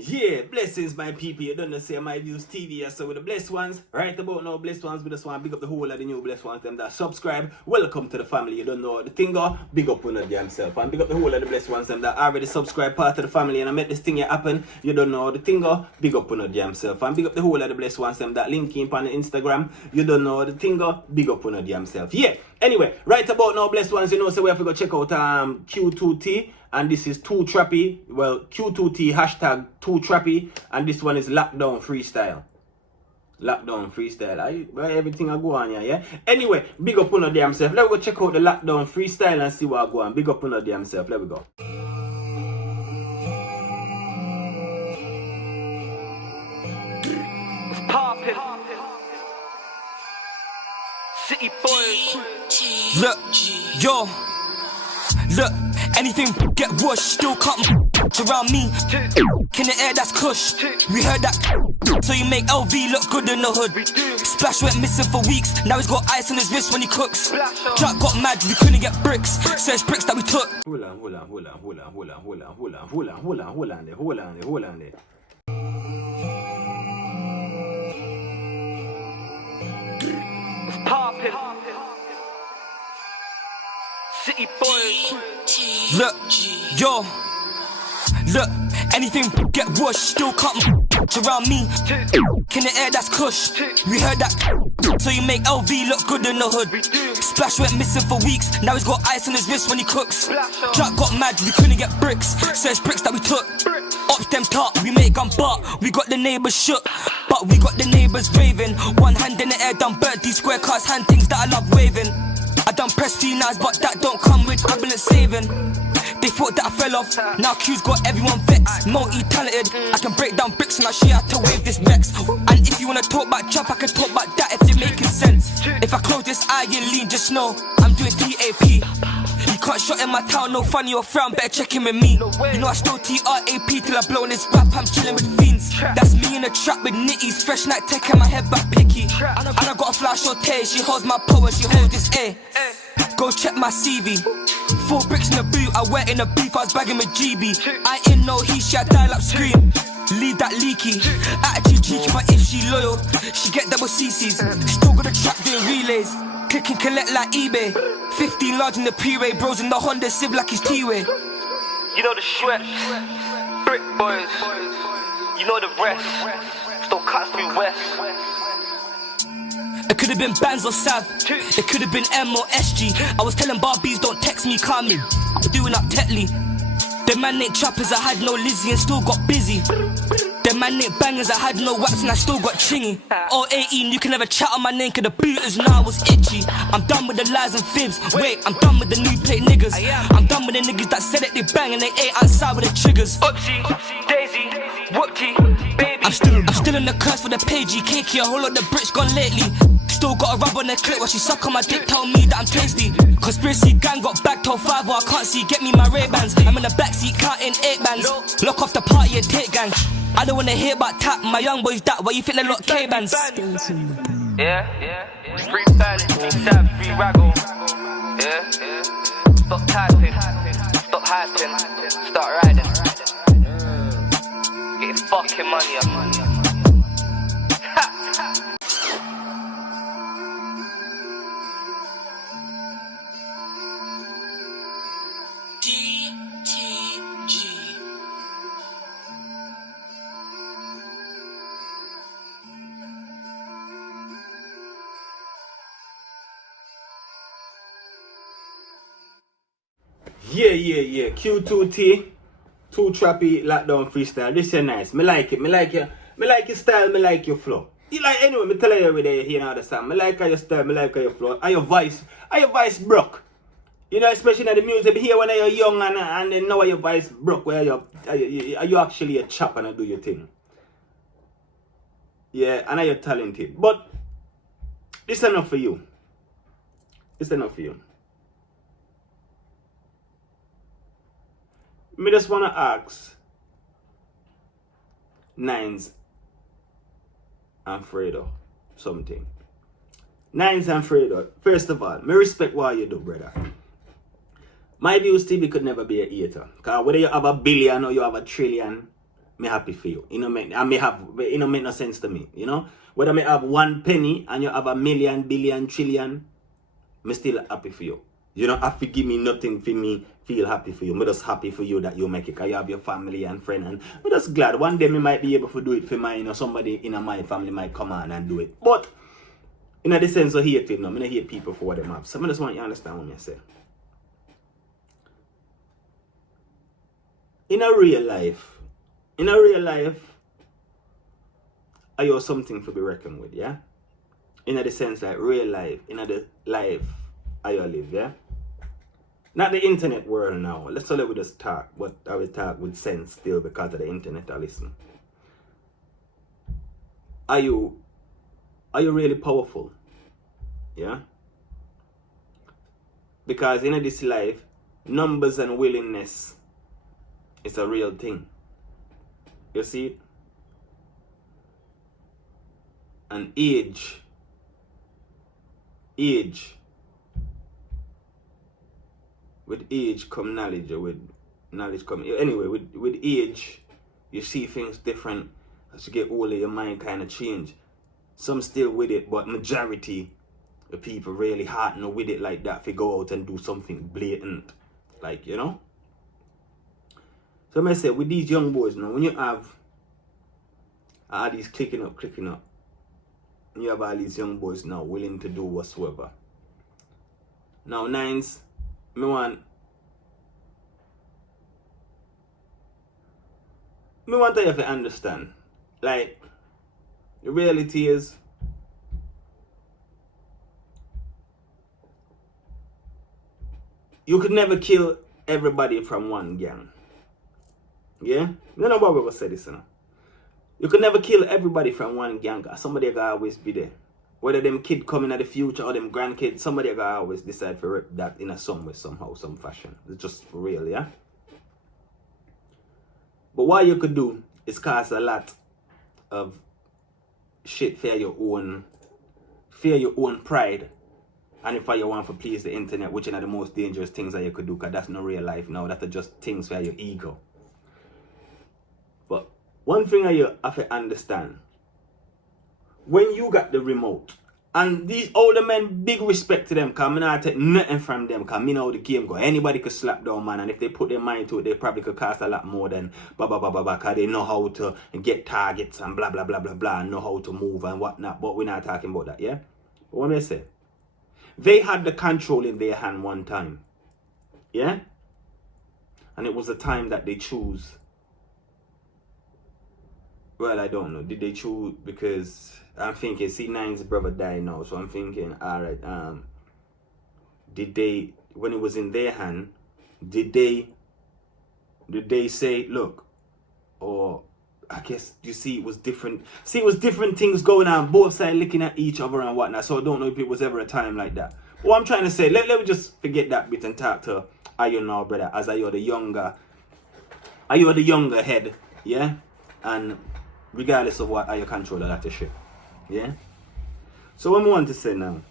Yeah, blessings, my people. You don't know say MYVIEWSTV. So with the blessed ones, right about now, blessed ones, we just want to big up the whole of the new blessed ones, them that subscribe. Welcome to the family. You don't know the thing, big up on the damn self. And big up the whole of the blessed ones, them that already subscribe, part of the family, and I make this thing here happen. You don't know the thing, big up on the damn self. And big up the whole of the blessed ones, them that link in on the Instagram. You don't know the thing, big up on the damn self. Yeah. Anyway, right about now, blessed ones, you know, so we have to go check out Q2T. And this is Too Trappy. Well, Q2T hashtag Too Trappy. And this one is Lockdown Freestyle. Lockdown Freestyle. Everything I go on here, yeah? Anyway, big up on the damn self. Let's go check out the Lockdown Freestyle and see what I go on. Big up on the damn self. Let we go. Poppin'. City boys. Look, yo. Look, anything get worse, still can't around me. In the air, that's kush. We heard that, so you make LV look good in the hood. Splash went missing for weeks, now he's got ice on his wrist when he cooks. Jack got mad, we couldn't get bricks, so it's bricks that we took. Hold on there. Poppin'. City boys. Look, yo. Look, anything get worse, still can't around me. In the air, that's kush. We heard that, so you make LV look good in the hood. Splash went missing for weeks, now he's got ice on his wrist when he cooks. Jack got mad, we couldn't get bricks, so it's bricks that we took. Up them top, we make gun bark, we got the neighbors shook. But we got the neighbors raving. One hand in the air, done burnt these square cars, hand things that I love waving. I done press T9s, but that don't come with ambulance saving. They thought that I fell off, now Q's got everyone vexed. Multi-talented, I can break down bricks and I show you how to wave this Rex. And if you wanna talk about trap, I can talk about that if you're making sense. If I close this eye and lean, just know I'm doing DAP. You can't shot in my town, no funny or frown, better check in with me. You know I still TRAP till I blow in this rap, I'm chilling with fiends. That's me in the trap with nitties, fresh night tech and my head back picky. And I got a flash or tay, she holds my power, she holds this A. Go check my CV. 4 bricks in the boot, I went in the beef, I was bagging with GB. I ain't no he, she a dial up scream. Leave that leaky. Attitude cheeky, but if she loyal, she get double CCs. Still got the trap doing relays. Click and collect like eBay. 15 large in the pre-ray, bros in the Honda Civ like his T-way. You know the Schweppes, brick boys. You know the rest. Still cuts through West. It could have been Bands or Sav. It could have been M or SG. I was telling Barbies don't text me, call me. I'm doing up Tetley. Them man ain't trappers, I had no Lizzie and still got busy. Them man ain't bangers, I had no wax and I still got chingy. All 18, you can never chat on my name cause the booters now was itchy. I'm done with the lies and fibs. Wait, I'm done with the new plate niggas. I'm done with the niggas that said that they bang and they ain't outside with the triggers. Oopsie, Daisy, whoopty, baby. I'm still in the curse for the pagey. Cakey, a whole lot of the bricks gone lately. Still got a rub on the clip while she suck on my dick, tell me that I'm tasty. Conspiracy gang got back till 5 or I can't see, get me my Ray-Bans. I'm in the backseat counting 8 bands. Lock off the party and take gang. I don't wanna hear about tap, my young boys that, why you think they look K-bands? Yeah. Freestyle, free raggle. Yeah. Stop typing, stop hyping, start riding. Get your fucking money up. Yeah. Q2T, Too Trappy, Lockdown Freestyle. This is nice. Me like it. Me like your style. Me like your flow. You like anyway. Me tell you every day here now the song. Me like how your style. Me like how your flow. How your voice broke. You know, especially in the music here when you're young and then now your voice broke. Where you actually a chap and do your thing. Yeah, and you're talented. But this is enough for you. Me just wanna ask Nines and Fredo something. Nines and Fredo, first of all, me respect what you do, brother. MYVIEWSTV could never be a hater. Because whether you have a billion or you have a trillion, me happy for you. You know, it make no sense to me. You know, whether me have 1 penny and you have a million, billion, trillion, me still happy for you. You don't have to give me nothing for me feel happy for you. I'm just happy for you that you make it, because you have your family and friend, and I'm just glad one day me might be able to do it for mine, you know, somebody in my family might come on and do it. But in the sense of hating, no, I don't hate people for what they have. So I just want you to understand what I say. In a real life, are you something to be reckoned with, yeah? In the sense like real life, in the life how you live, yeah? Not the internet world now. Let's let we just talk, but I will talk with sense still because of the internet I listen. Are you really powerful? Yeah? Because in this life, numbers and willingness is a real thing. You see it? And age. With age come knowledge, or with knowledge come... Anyway, with age, you see things different. As you get older, your mind kind of change. Some still with it, but majority of people really hard no with it like that if you go out and do something blatant. Like, you know? So I say, with these young boys now, when you have all these clicking up, you have all these young boys now willing to do whatsoever. Now, nines, me want you to understand, like, the reality is, you could never kill everybody from one gang. Yeah? You know what we will say this, you know? You could never kill everybody from one gang. Somebody gotta always be there. Whether them kid coming in the future or them grandkids, somebody gotta always decide to rip that in some way, somehow, some fashion. It's just for real, yeah? But what you could do is cause a lot of shit for your own pride. And if you want to please the internet, which are the most dangerous things that you could do, because that's not real life now. That's just things for your ego. But one thing that you have to understand, when you got the remote, and these older men, big respect to them, because I not take nothing from them, because I know how the game go. Anybody could slap down, man, and if they put their mind to it, they probably could cost a lot more than because they know how to get targets and blah, blah, blah, blah, blah, and know how to move and whatnot. But we're not talking about that, yeah? But what may I say? They had the control in their hand one time, yeah? And it was a time that they choose. Well, I don't know. Did they choose? Because I'm thinking, C9's brother died now, so I'm thinking, all right, did they, when it was in their hand, did they say, look, or I guess you see it was different. See, it was different things going on, both sides looking at each other and whatnot. So I don't know if it was ever a time like that. But what I'm trying to say, let me just forget that bit and talk to you now, brother, as are the younger head, yeah? And regardless of what, are you control of that shit. Yeah? So what I want to say now,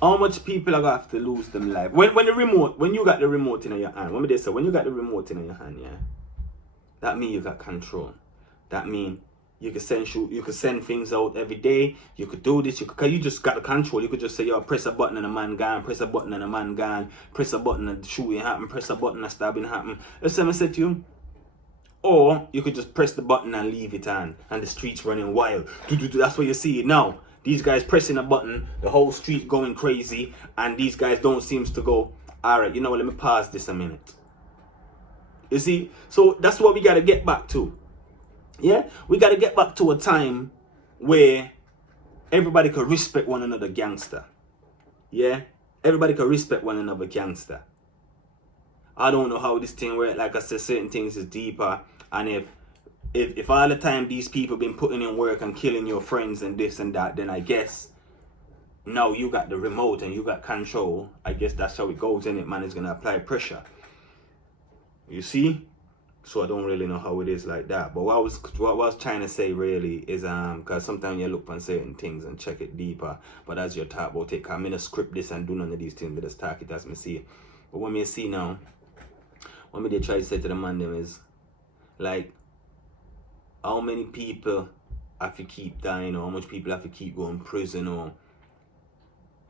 how much people are going to have to lose them life? When you got the remote in your hand, when you got the remote in your hand, yeah, that means you got control. That means you could send things out every day. You could do this, because you just got the control. You could just say, yo, press a button and a man gone, press a button and a man gone, press a button and shooting happen, press a button and stabbing happen. That's what I said to you. Or you could just press the button and leave it on, and the streets running wild. That's what you see now. These guys pressing a button, the whole street going crazy, and these guys don't seem to go, all right, you know what, let me pause this a minute. You see? So that's what we got to get back to. Yeah? We got to get back to a time where everybody could respect one another gangster. Yeah? Everybody could respect one another gangster. I don't know how this thing works. Like I said, certain things is deeper. And if all the time these people been putting in work and killing your friends and this and that, then I guess now you got the remote and you got control. I guess that's how it goes, and it man is gonna apply pressure. You see? So I don't really know how it is like that. But what I was trying to say really is because sometimes you look on certain things and check it deeper. But as you talk about it, I'm in a script this and do none of these things, but just talk it as me see it. But when me see now, what me they try to say to the man them is, like, how many people have to keep dying, or how much people have to keep going to prison, or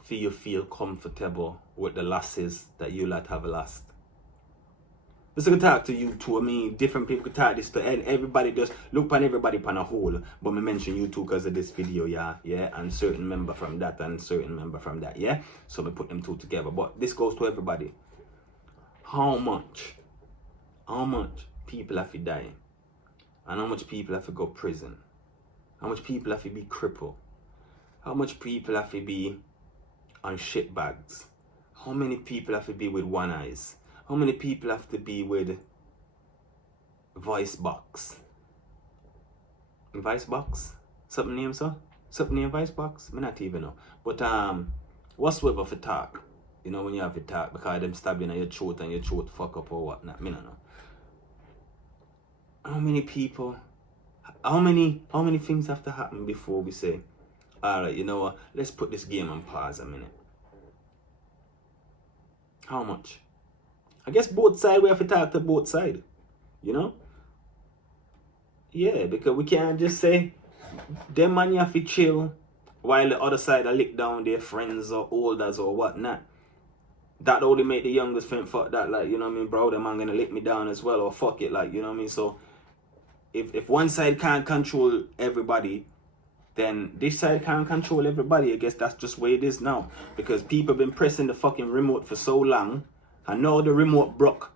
for you feel comfortable with the losses that you lot have lost. Just to talk to you too. I mean, different people could talk this to, and everybody just look on everybody on a whole. But me mention you too because of this video, yeah, and certain member from that and certain member from that, yeah. So me put them two together. But this goes to everybody. How much people have to die, and how much people have to go prison, how much people have to be crippled, how much people have to be on shit bags, how many people have to be with one eyes, how many people have to be with voice box? Voice box? Something name, sir? Something name voice box? Me not even know. But whatsoever for talk. You know when you have to talk because them stabbing at your throat and your throat fuck up or whatnot. Me not know. How many people, how many things have to happen before we say, alright, you know what, let's put this game on pause a minute. How much? I guess both sides, we have to talk to both sides, you know? Yeah, because we can't just say, them man you have to chill while the other side are lick down their friends or elders or whatnot. That only make the youngest think, fuck that, like, you know what I mean, bro, the man gonna lick me down as well, or fuck it, like, you know what I mean? So, if one side can't control everybody, then this side can't control everybody. I guess that's just the way it is now. Because people have been pressing the fucking remote for so long, and now the remote broke.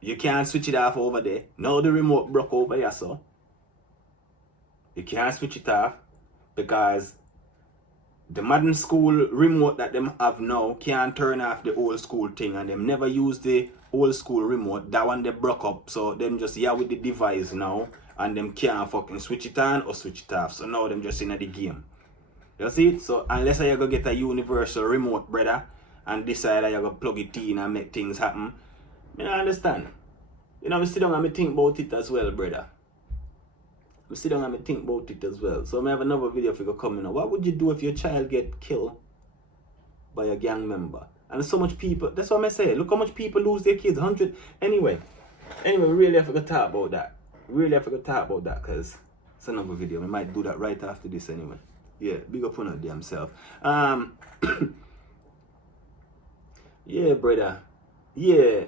You can't switch it off over there. Now the remote broke over here, so you can't switch it off because the modern school remote that them have now can't turn off the old school thing, and them never use the old school remote. That one they broke up, so them just here with the device now, and them can't fucking switch it on or switch it off. So now them just in the game. You see? So unless I go get a universal remote, brother, and decide I go plug it in and make things happen, I don't understand. You know, I sit down and I think about it as well, brother. I sit down and I think about it as well. So I have another video for you coming up. What would you do if your child get killed by a gang member? And so much people, that's what I say. Look how much people lose their kids, 100. Anyway, we really have to talk about that. Really have to talk about that because it's another video. We might do that right after this anyway. Yeah, big up on the damn self. Yeah, brother. Yeah,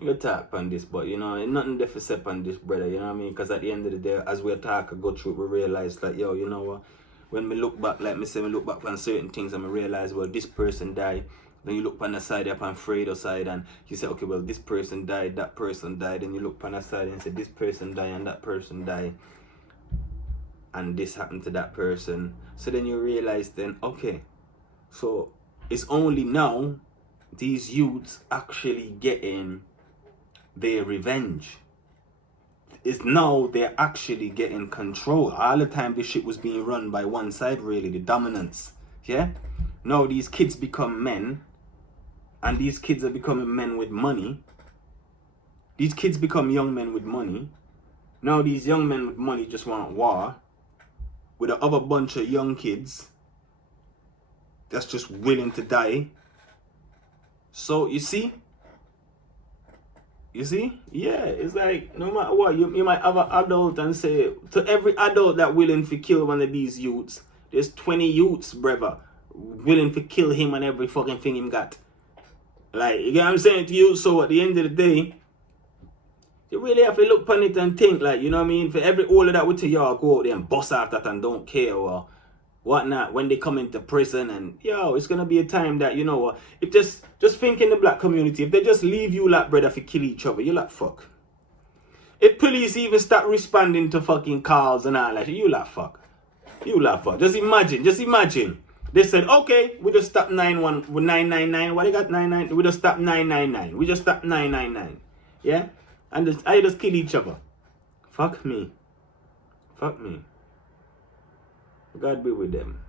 we'll talk on this, but you know, nothing there for say on this, brother, you know what I mean? Because at the end of the day, as we talk and go through it, we realize that, yo, you know what, when we look back, like me say, we look back on certain things and we realize, well, this person died. Then you look on the side, up on Fredo side, and you say, okay, well, this person died, that person died. And you look on the side and say, this person died and that person died. And this happened to that person. So then you realize then, okay, so it's only now these youths actually getting their revenge. It's now they're actually getting control. All the time this shit was being run by one side, really, the dominance. Yeah? Now these kids become men, and these kids are becoming men with money. These kids become young men with money. Now these young men with money just want war with a other bunch of young kids that's just willing to die. So you see, yeah, it's like no matter what, you might have an adult and say to every adult that willing to kill one of these youths, there's 20 youths, brother, willing to kill him and every fucking thing him got. Like, you get what I'm saying to you? So at the end of the day, you really have to look upon it and think, like, you know what I mean? For every all of that with y'all go out there and bust off that and don't care or whatnot when they come into prison, and yo, it's gonna be a time that, you know what, if just think in the black community, if they just leave you like brother for kill each other, you like fuck. If police even start responding to fucking calls and all that, you like fuck. You like fuck. Just imagine. They said, okay, we just stop 999. What they got 99? We just stop 999. We just stop 999. Yeah? And I just kill each other. Fuck me. God be with them.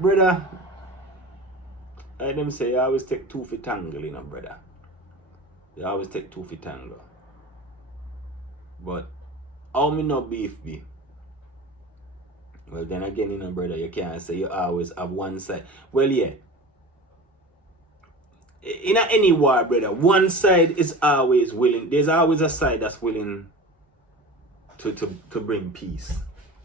Brother, I them say you always take two for tangle, you know, brother. You always take two for tangle. But how me no beef be? Well, then again, you know, brother, you can't say you always have one side. Well, yeah. In any war, brother, one side is always willing. There's always a side that's willing to bring peace.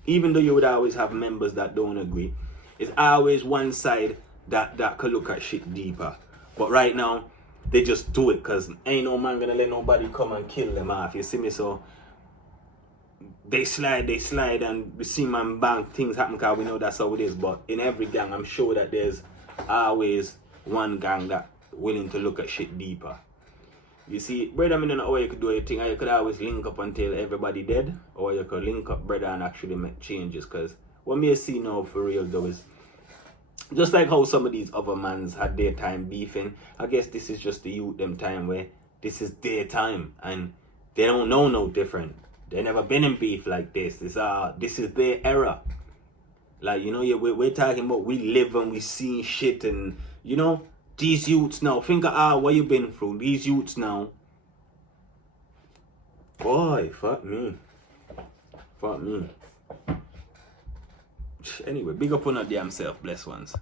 Even though you would always have members that don't agree, it's always one side that could look at shit deeper. But right now, they just do it because ain't no man gonna let nobody come and kill them off. You see me? So they slide, and we see man bang, things happen because we know that's how it is. But in every gang, I'm sure that there's always one gang that willing to look at shit deeper. You see, brother, I don't know how you could do your thing. You could always link up until everybody dead, or you could link up, brother, and actually make changes. Because what me see now for real though is just like how some of these other mans had their time beefing. I guess this is just the youth them time where this is their time and they don't know no different. They never been in beef like this. This is their era. Like, you know, we're talking about we live and we see shit, and you know, these youths now, think of what you been through. These youths now, boy, fuck me. Anyway, big up on your damn self, blessed ones.